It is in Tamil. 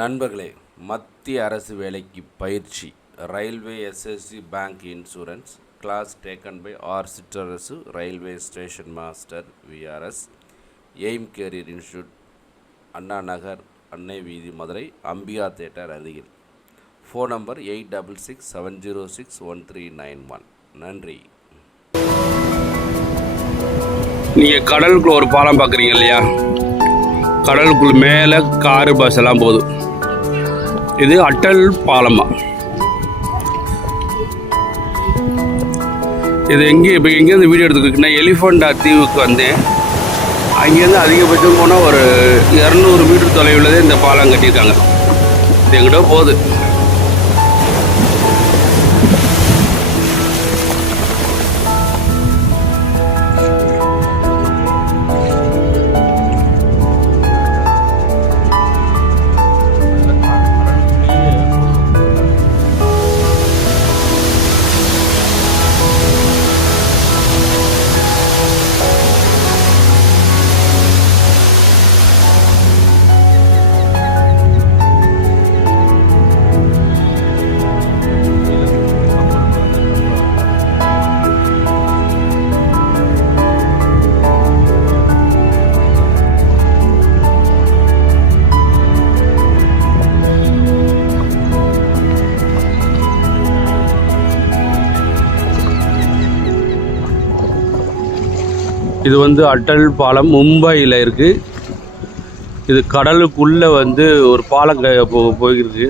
நண்பர்களே, மத்திய அரசு வேலைக்கு பயிற்சி. Railway SSC bank insurance class taken by R Chitrarasu railway station master VRS aim career institute, Anna Nagar, Annai Veethi, Madurai, Ambika theatre அருகில். Phone number 8667061391. நன்றி. நீங்கள் கடலுக்குள்ள ஒரு பாலம் பார்க்குறீங்க இல்லையா? கடலுக்குள் மேலே காரு பஸ் எல்லாம் போகுது. இது அட்டல் பாலமா? இது இப்போ எங்கேருந்து வீடியோ எடுத்துக்கிட்டீங்கன்னா, எலிஃபண்டா தீவுக்கு வந்தேன். அங்கேருந்து அதிகபட்சம் போனால் ஒரு 200 மீட்டர் தொலைவில் இந்த பாலம் கட்டியிருக்காங்க. இது எங்கிட்ட போகுது. இது அட்டல் பாலம் மும்பையில் இருக்குது. இது கடலுக்குள்ளே ஒரு பாலம் போயிருக்கு.